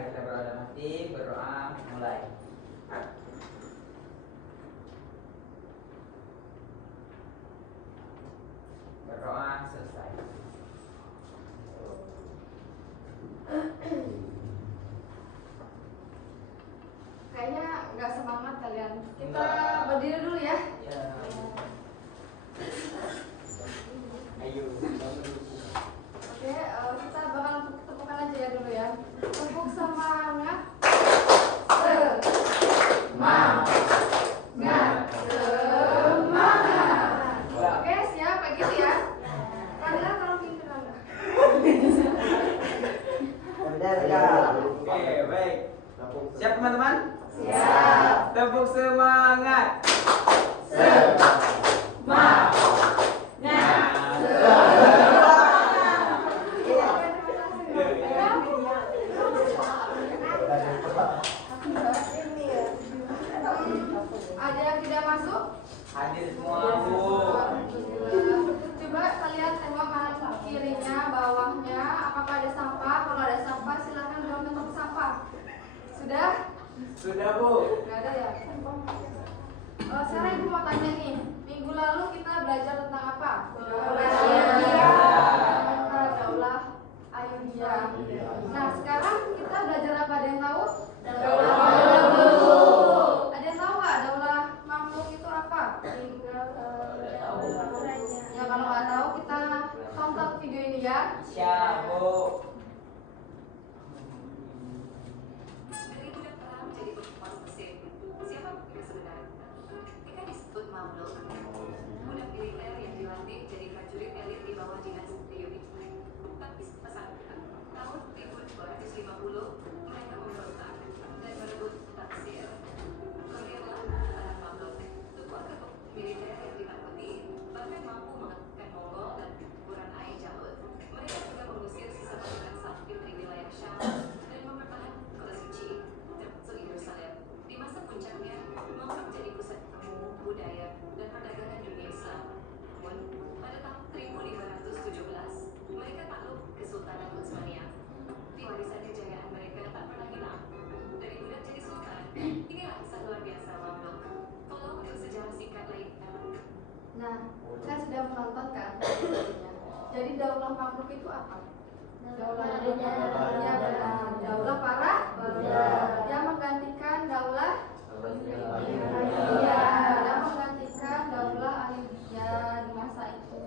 Mari kita berdoa dalam hati, berdoa mulai. Berdoa selesai. Kayaknya nggak semangat kalian. Kita berdiri dulu ya. Ya. Ayo. Oke, kita bakal tepukan aja ya dulu ya. Tepuk semangat. Semangat. Semangat. Oke, siap kayak gitu ya. Rangga kalau pintu Rangga. Oke, baik. Siap teman-teman? Siap. Tepuk semangat. Ada yang tidak masuk? Hadir semua, Bu. Coba kalian tengok kanan kirinya, bawahnya, apakah ada sampah? Kalau ada sampah silakan buang ke tempat sampah. Sudah? Sudah, Bu. Nggak ada ya? Sekarang ibu mau tanya nih, minggu lalu kita belajar tentang apa? Daulah Ayyubiyah. Nah sekarang kita belajar apa? Ada yang tahu? Daulah Mamluk. Ada yang tahu nggak Daulah Mamluk itu apa? Ya kalau nggak tahu kita tonton video ini ya. Siap, Bu. Dari budak perang menjadi pengkuas Mesir, siapa budak sebenarnya? Mereka disebut Mamluk, budak militer yang dilatih jadi prajurit elit di bawah dinasti Yunani. Tapi pada tahun 1250 mereka memberontak dan merebut Mesir. Kemudianlah anak Mamluk, sebuah kelompok militer yang ditakuti, bahkan mampu mengalahkan Mongol dan Quran Ain Jalut. Mereka juga mengusir sisa pasukan Safir dari wilayah Syam dan mempertahankan kota suci, termasuk Yerusalem. Di masa puncaknya, Mamluk jadi pusat ilmu, budaya, dan perdagangan dunia Islam. Namun, pada tahun 1517, mereka takluk Kesultanan Utsmaniyah. Di warisan kejayaan mereka tak pernah hilang. Dari budak jadi sultan, inilah kisah luar biasa Mamluk. Tolong untuk sejarah singkat lainnya. Nah, saya sudah menonton kan videonya. Jadi Daulah Mamluk itu apa? Daulah ya benar. Daulah para yang menggantikan Daulah yang menggantikan Daulah Ayyubiyah di masa itu.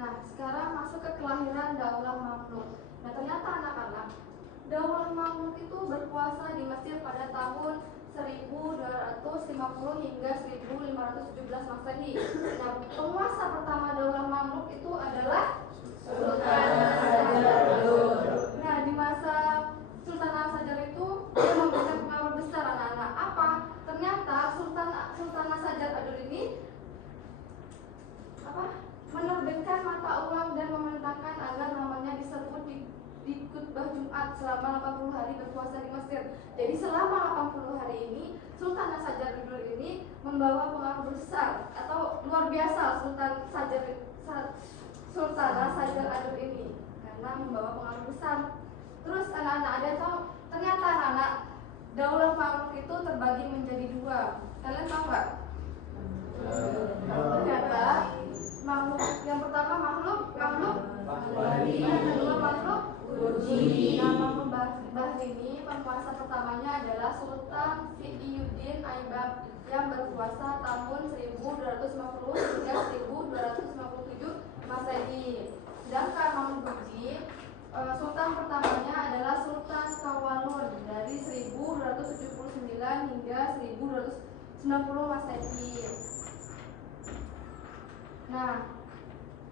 Nah, sekarang masuk ke kelahiran Daulah Mamluk. Nah, ternyata anak-anak, Daulah Mamluk itu berkuasa di Mesir pada tahun 1250 hingga 1517 Masehi. Nah, penguasa pertama Daulah Mamluk itu adalah Sultan Al-Sajar. Nah, di masa Sultan Al-Sajar itu dia memberikan pengaruh besar anak-anak. Apa? Ternyata Sultan Al-Sajar ini menerbitkan mata uang dan memerintahkan agar namanya disebut di khutbah Jumat selama 80 hari berpuasa di Mesir. Jadi selama 80 hari ini Sultan Al-Sajar ini membawa pengaruh besar atau luar biasa Sultan Al-Sajar ini karena membawa pengaruh besar. Terus anak-anak ada tahu ternyata anak-anak Daulah Mamluk itu terbagi menjadi dua. Kalian tahu nggak? Ternyata Mamluk yang pertama Mamluk yang kedua Mamluk Burji. Nama Bahrini penguasa pertamanya adalah Sultan Fi'iyuddin Aibak yang berkuasa tahun 1250 hingga 1257 Masehi. Sedangkan Mamluk Burji Sultan pertamanya adalah Sultan Kawalun dari 1279 hingga 1290 Masehi. Nah,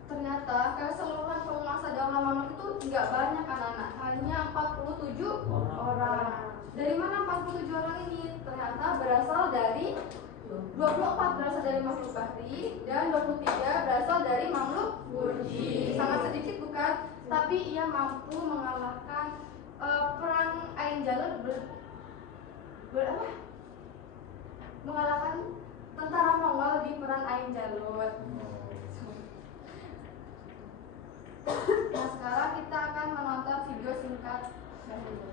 ternyata keseluruhan penguasa Daulah Mamluk itu nggak banyak anak-anak, hanya 47 orang. Dari mana 47 orang ini? Ternyata berasal dari 24 berasal dari Mamluk Bahri dan 23 berasal dari Mamluk Burji. Sangat sedikit bukan? Tapi ia mampu mengalahkan perang Ain Jalut mengalahkan tentara Mongol di perang Ain Jalut. Nah, sekarang kita akan menonton video singkat dahulu.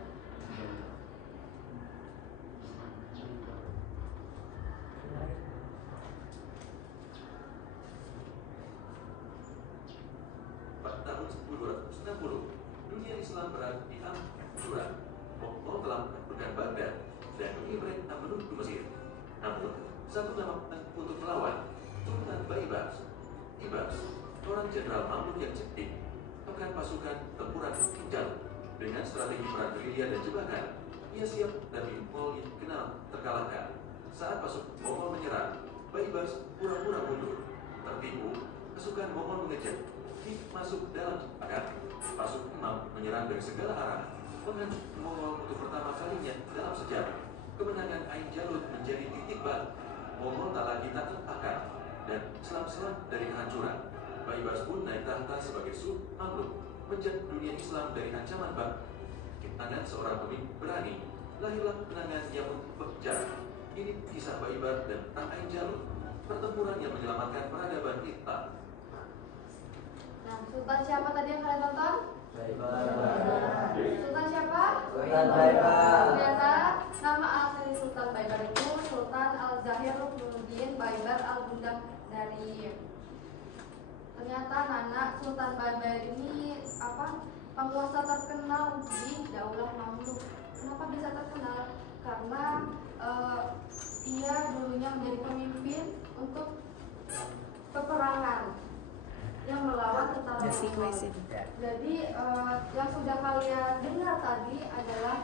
Pada tahun 1260, dunia Islam berada di Al-Quran. Mongol telah menaklukkan Baghdad dan dunia mereka menuju Mesir. Namun, satu nama untuk melawan Sultan Baibars. Ibars, seorang jenderal Mamluk yang cerdik, akan pasukan tempuran Hinjal dengan strategi perang gerilya dan jebakan. Ia siap dan Mongol dikenal terkalahkan. Saat pasukan Mongol menyerang, Baibars pura-pura mundur. Tertipu, pasukan Mongol mengejar masuk dalam jebakan. Pasukan Imam menyerang dari segala arah, menghancurkan Mongol untuk pertama kalinya dalam sejarah. Kemenangan Ain Jalut menjadi titik balik. Mongol tak lagi tak terpakan dan selam-selam dari kehancuran. Baibars pun naik tahta sebagai Sultan Mamluk, menjaga dunia Islam dari ancaman bab. Tangan seorang pemimpin berani, lahirlah kenangan yang bersejarah. Ini kisah Baibars dan perang Ain Jalut, pertempuran yang menyelamatkan peradaban Islam. Nah, Sultan siapa tadi yang kalian tonton? Baibars. Sultan siapa? Sultan Baibars. Ternyata nama asli Sultan Baibar itu Sultan Al-Zahir Ruknuddin Baibar Al-Gundam dari. Ternyata Nana Sultan Baibar ini penguasa terkenal di Daulah Mamluk. Kenapa bisa terkenal? Karena ia dulunya menjadi pemimpin untuk peperangan yang melawan tentara Mongol. Jadi yang sudah kalian dengar tadi adalah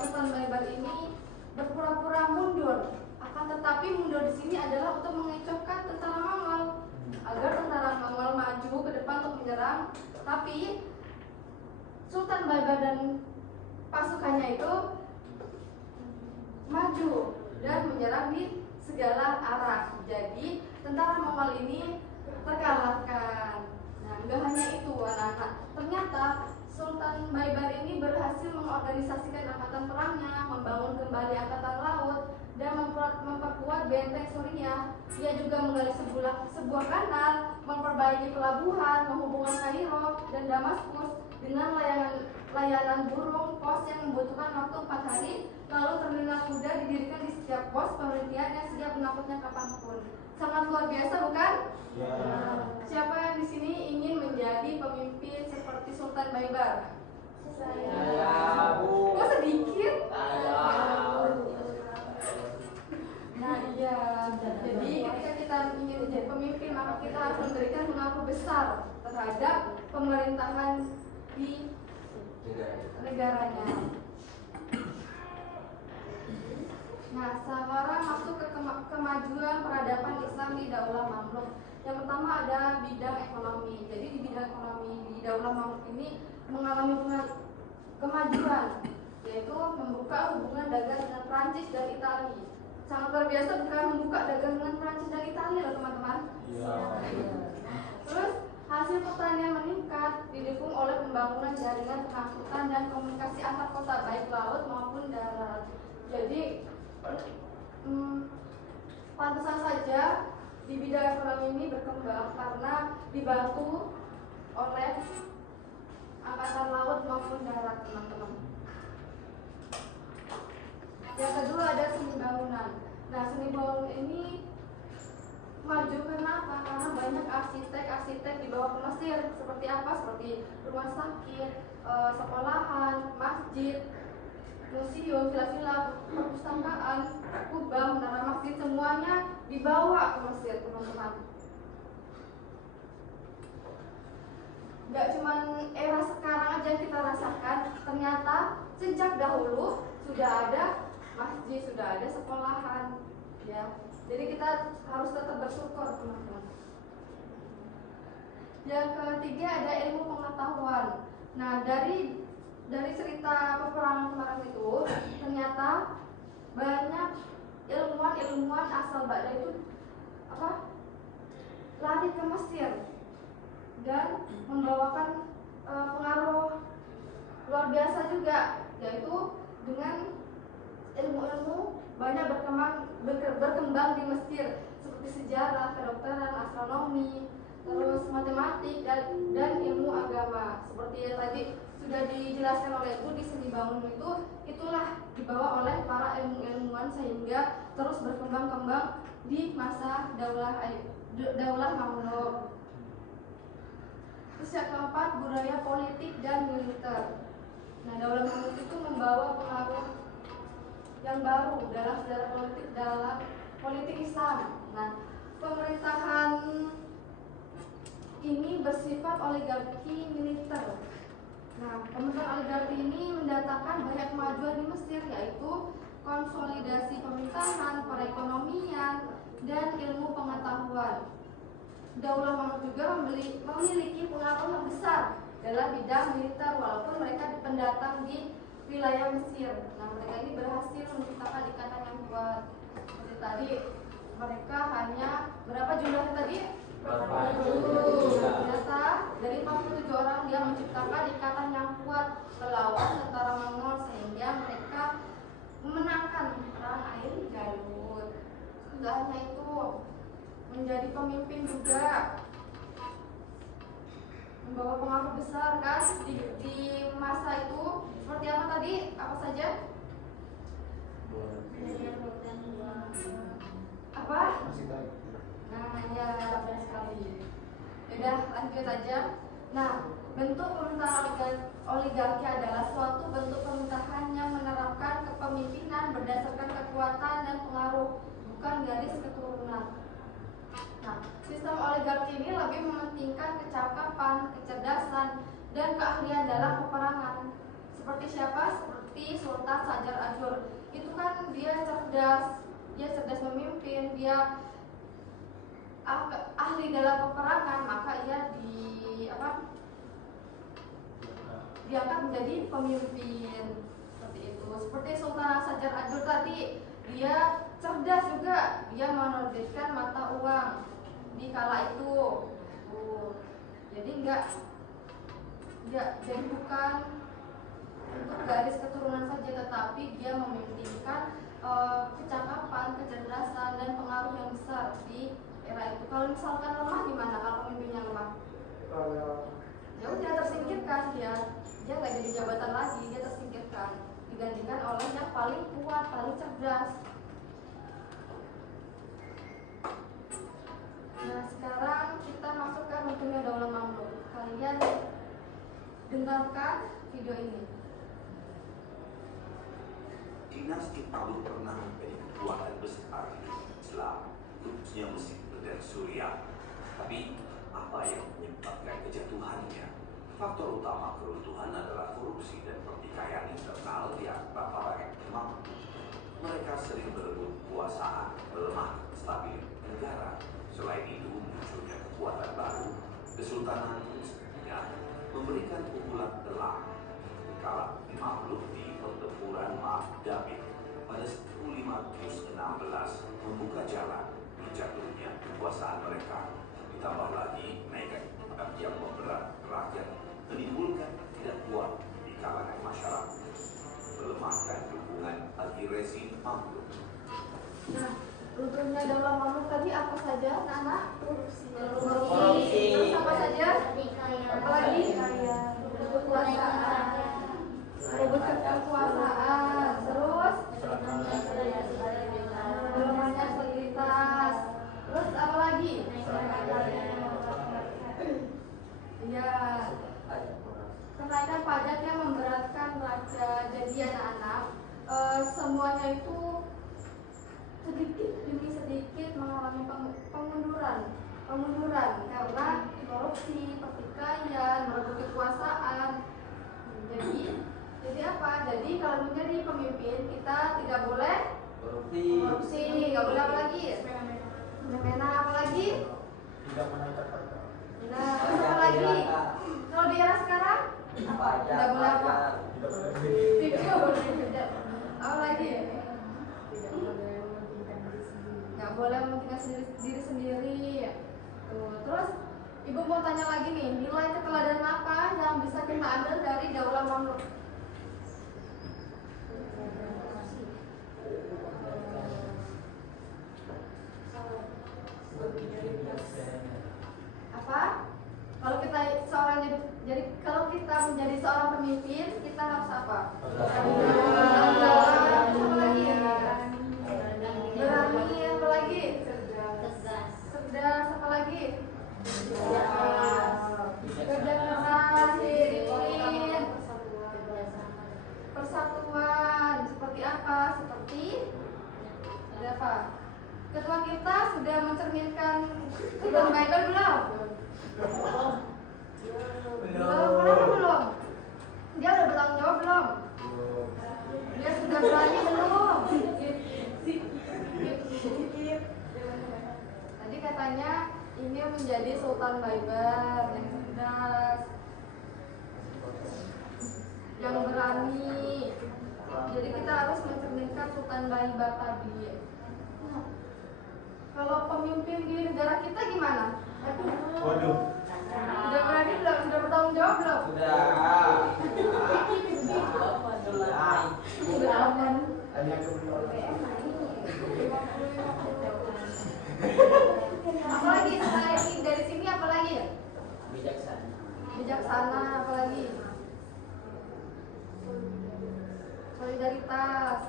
Sultan Baibar ini berpura-pura mundur. Akan tetapi mundur di sini adalah untuk mengecohkan tentara Mongol agar tentara Mongol maju ke depan untuk menyerang. Tapi Sultan Baibar dan pasukannya itu maju dan menyerang di segala arah. Jadi tentara Mongol ini terkalahkan. Nah, nggak hanya itu anak-anak. Ternyata Sultan Baibar ini berhasil mengorganisasikan angkatan perangnya, membangun kembali angkatan laut, dan memperkuat benteng Suriah. Ia juga menggali sebuah kanal, memperbaiki pelabuhan, menghubungkan Kairo dan Damaskus dengan layanan burung pos yang membutuhkan waktu 4 hari. Lalu terminal kuda didirikan di setiap pos pemerintahan yang siap mengangkutnya kapanpun. Sangat luar biasa, bukan? Ya. Siapa yang di sini ingin menjadi pemimpin seperti Sultan Baibar? Saya, Bu. Kok sedikit? Saya. Nah iya, jadi ketika kita ingin menjadi pemimpin, maka kita harus memberikan pengaruh besar terhadap pemerintahan di negaranya. Nah, sekarang masuk ke kemajuan peradaban Islam di Daulah Mamluk. Yang pertama ada bidang ekonomi. Jadi di bidang ekonomi di Daulah Mamluk ini mengalami kemajuan, yaitu membuka hubungan dagang dengan Prancis dan Italia. Sangat luar biasa, bukan membuka dagang dengan Prancis dan Italia loh teman-teman. Ya. Terus hasil pertanian meningkat, didukung oleh pembangunan jaringan pengangkutan dan komunikasi antar kota baik laut maupun darat. Jadi pantesan saja di bidang ekonomi ini berkembang karena dibantu oleh angkatan laut maupun darat, teman-teman. Yang kedua ada seni bangunan. Nah, seni bangunan ini maju kenapa? Karena banyak arsitek di bawah Mesir. Seperti apa? Seperti rumah sakit, sekolahan, masjid, museum, villa-villa, perpustakaan, kubah, menara masjid, semuanya dibawa ke Mesir, teman-teman. Gak cuma era sekarang aja yang kita rasakan, ternyata sejak dahulu sudah ada masjid, sudah ada sekolahan, ya. Jadi kita harus tetap bersyukur, teman-teman. Yang ketiga ada ilmu pengetahuan. Nah, dari cerita peperangan kemarin itu ternyata banyak ilmuwan asal Baghdad itu lari ke Mesir dan membawakan pengaruh luar biasa juga, yaitu dengan ilmu-ilmu banyak berkembang di Mesir seperti sejarah, kedokteran, astronomi, terus matematik dan ilmu agama. Seperti yang tadi sudah dijelaskan oleh Ibu, di seni bangun itulah dibawa oleh para ilmuwan sehingga terus berkembang di masa Daulah Mamluk. Terus yang keempat, budaya politik dan militer. Nah, Daulah Mamluk itu membawa pengaruh yang baru dalam sejarah politik Islam. Nah, pemerintahan ini bersifat oligarki militer. Nah, pemerintahan oligarki ini mendatangkan banyak kemajuan di Mesir, yaitu konsolidasi pemerintahan, perekonomian, dan ilmu pengetahuan. Daulah Mamluk juga memiliki pengaruh yang besar dalam bidang militer, walaupun mereka pendatang di wilayah Mesir. Nah, mereka ini berhasil menciptakan ikatan yang kuat. Seperti tadi, mereka hanya berapa jumlahnya tadi? 40. Ternyata dari 47 orang dia menciptakan ikatan yang kuat melawan tentara Mongol sehingga mereka memenangkan perang Ain Jalut. Tidak hanya itu, menjadi pemimpin juga membawa pengaruh besar kan di masa itu. Seperti apa tadi? Apa saja? Apa? Nah, ya, benar sekali. Udah, lanjut aja. Nah, bentuk pemerintahan oligarki adalah suatu bentuk pemerintahan yang menerapkan kepemimpinan berdasarkan kekuatan dan pengaruh, bukan garis keturunan. Nah, sistem oligarki ini lebih mementingkan kecakapan, kecerdasan, dan keahlian dalam peperangan. Seperti siapa? Seperti Sultan Sajar Ajur. Itu kan dia cerdas memimpin, dia ahli dalam peperangan, maka ia diangkat menjadi pemimpin. Seperti itu. Seperti Sultan Sajar Ajur tadi, dia cerdas juga, dia menerbitkan mata uang di kala itu. Jadi bukan untuk garis keturunan saja, tetapi dia mementingkan kecakapan, kecerdasan, dan pengaruh yang besar di era itu. Kalau misalkan lemah gimana? Kalau pemimpinnya lemah, ya udah tersingkirkan, dia nggak jadi jabatan lagi, dia tersingkirkan, digantikan oleh yang paling kuat, paling cerdas. Nah, sekarang kita masuk ke runtuhnya Daulah Mamluk. Kalian dengarkan video ini. Dinasti Mamluk pernah menjadi kekuatan besar di Islam, khususnya Mesir dan Suriah. Tapi apa yang menyebabkan kejatuhannya? Faktor utama keruntuhan adalah korupsi dan pertikaian internal di antara para imam. Mereka sering berebut kekuasaan, melemah stabilitas negara. Selain itu, munculnya kekuatan baru, Kesultanan Muslimnya memberikan pukulan telak kala Mamluk di pertempuran Ma'dabik pada 1516 membuka jalan jatuhnya kekuasaan mereka. Ditambah lagi naikkan yang memberat rakyat menimbulkan tidak kuat di kalangan masyarakat, melemahkan dukungan bagi rezim Mamluk. Nah, runtuhnya Daulah Mamluk tadi apa saja, Nana? Korupsi. Terus apa saja? Apalagi? Merebutkan kekuasaan. Terus melemahnya soliditas. Terus apa lagi? Iya, kenaikan pajak yang memberatkan raja. Jadi anak-anak, semuanya itu sedikit demi sedikit mengalami pengunduran karena korupsi, pertikaian, merebut kekuasaan. Jadi apa? Jadi kalau menjadi pemimpin kita tidak boleh korupsi, nggak boleh apa lagi? Semena-mena, apa lagi? Tidak menaikkan harga. Nah, terus apa lagi? Kalau di era sekarang tidak boleh apa? Tidak boleh beli. Tidak boleh beda. Apa lagi? Nggak boleh mementingkan diri sendiri. Tuh. Terus Ibu mau tanya lagi nih, nilai keteladanan apa yang bisa kita ambil dari Daulah Mamluk? Apa? lagi? Kerja keras, disiplin, persatuan. Seperti apa? Seperti ada apa? Ketua kita sudah mencerminkan Sultan Bible belum? Belum. Dia udah bertanggung jawab belum? Dia sudah berani belum? Tadi katanya ini menjadi Sultan Baibar yang cerdas, yang berani. Jadi kita harus mencerminkan Sultan Baibar tadi. Kalau pemimpin di negara kita gimana? Waduh. Sudah berani belum? Sudah bertanggung jawab belum? Sudah aman. Ada yang kebetulan. Apalagi selain dari sini apalagi? Bijaksana apalagi? Solidaritas.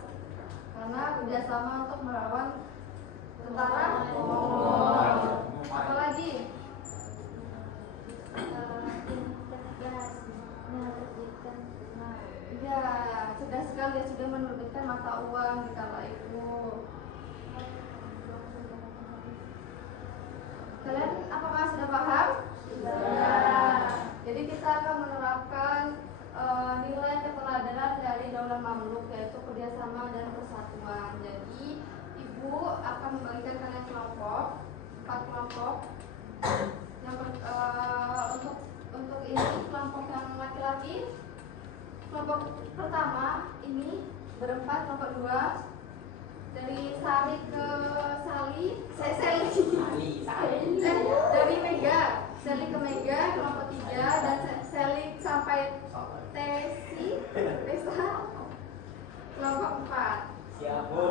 Karena kerjasama untuk melawan tentara. Apalagi? Ya, sudah sekali dia sudah menerbitkan mata uang di kala itu. Kalian apakah sudah paham? Sudah. Jadi kita akan menerapkan nilai keteladanan dari Daulah Mamluk, yaitu kerjasama dan persatuan. Jadi ibu akan membagikan kalian kelompok, 4 kelompok. Yang untuk ini kelompok yang laki-laki. Kelompok pertama ini berempat, kelompok 2 dari Sari ke Sali, dari Mega, Sali ke Mega, kelompok 3 dan Sali sampai Tesa, kelompok 4. Siap, Bu.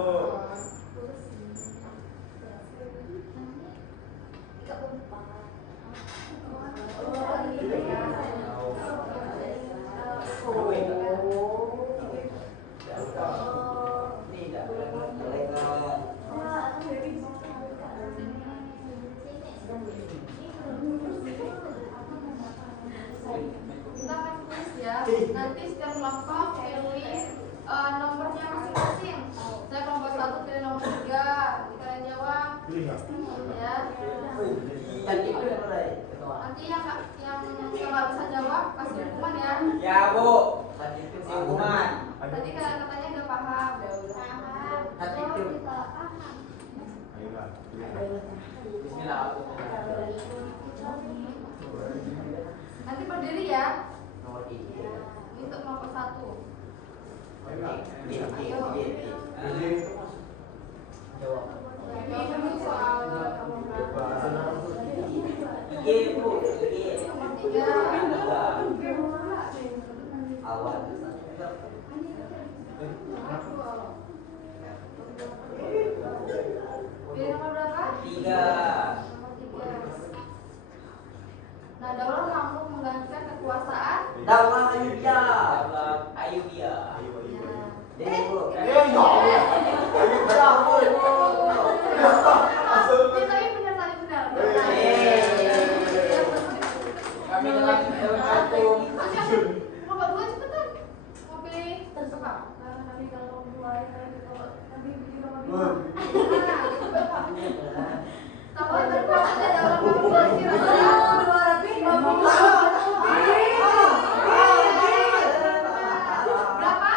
Kita akan tulis ya. Nanti setiap kelompok pilih nomornya masing-masing. Saya kelompok 1 pilih nomor 3. Nanti kalian jawab. Ya. Nanti yang nggak bisa jawab kasih hukuman ya. Ya, Bu. Hukuman. Tadi kalian katanya udah paham. Bismillah. Nanti berdiri ya. Nomor 3. Ini untuk kelompok 1. Ayo. Jawab. Ini dulu soal kamu berapa. Bu. Nomor 3. Awal. Pilih nomor berapa? 3. Nomor 3. Nah, Daulah Mamluk menggantikan kekuasaan. Daulah Ayyubiyah. Jadi, Bu. Tapi benar tadi benar. Kami dengan satu. Nomor 2 cepetan. Mau pilih apa? Karena nanti kalau mulai nanti bikin nomor 5. Tambah berkuasa Daulah Mamluk kira-kira 250. Berapa?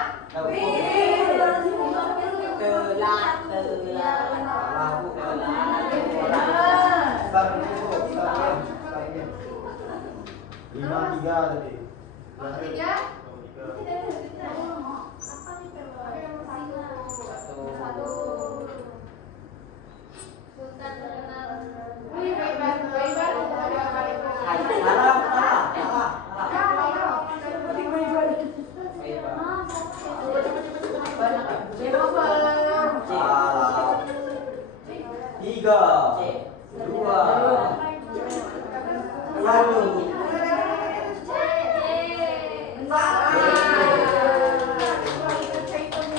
Lima tiga tadi. Nomor 3. Satu. Sultan terkenal. Baibar. Tiga, dua, satu.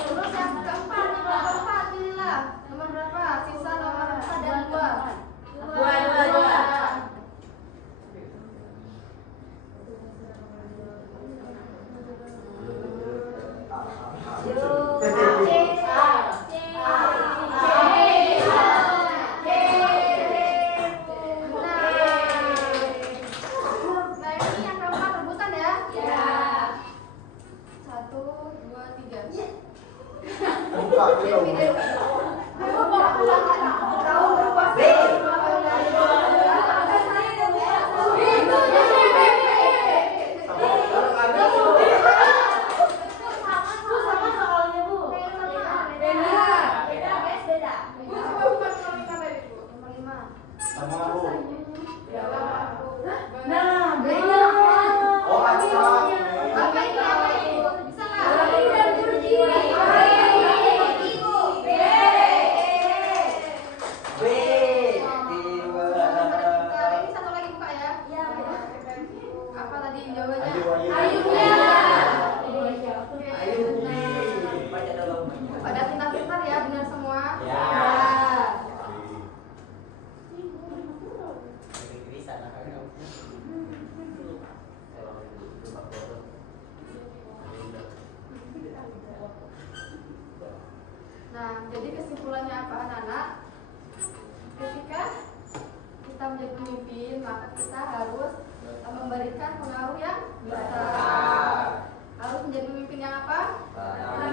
Terus yang keempat, nomor 4 pilihlah. Nomor berapa? Sisa nomor 4 dan 2. 2. Sama aku. Nah, beda. Oh, Asra. Apa ini? Bisa nggak? Turki dan Turki. B. Tiba. Ini satu lagi buka ya. Iya. Apa tadi jawabannya? Ayu. Ayunya. Oke. Ayo B. Baca dulu. Pada pintar-pintar ya, benar semua. Ya. Nah, jadi kesimpulannya apa anak-anak? Ketika kita menjadi pemimpin, maka kita harus memberikan pengaruh yang besar. Harus menjadi pemimpin yang apa? Apa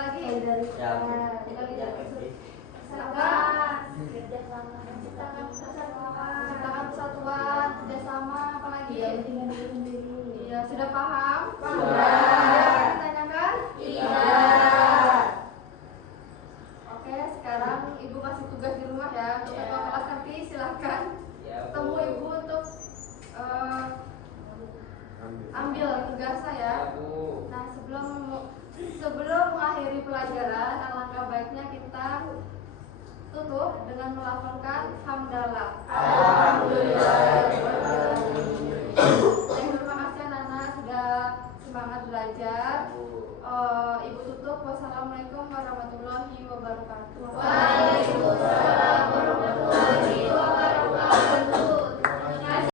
lagi? Menciptakan persatuan, kerjasama, apa lagi? Iya, sudah paham? Sudah. Ditanyakan? Tidak. Oke, sekarang ibu kasih tugas di rumah ya. Untuk ketua kelas nanti silahkan ketemu ibu untuk ambil tugasnya ya. Nah, sebelum mengakhiri pelajaran, alangkah baiknya kita tutup dengan melafalkan hamdalah. Terima kasih anak-anak sudah semangat belajar. Ibu tutup. Wassalamualaikum warahmatullahi wabarakatuh.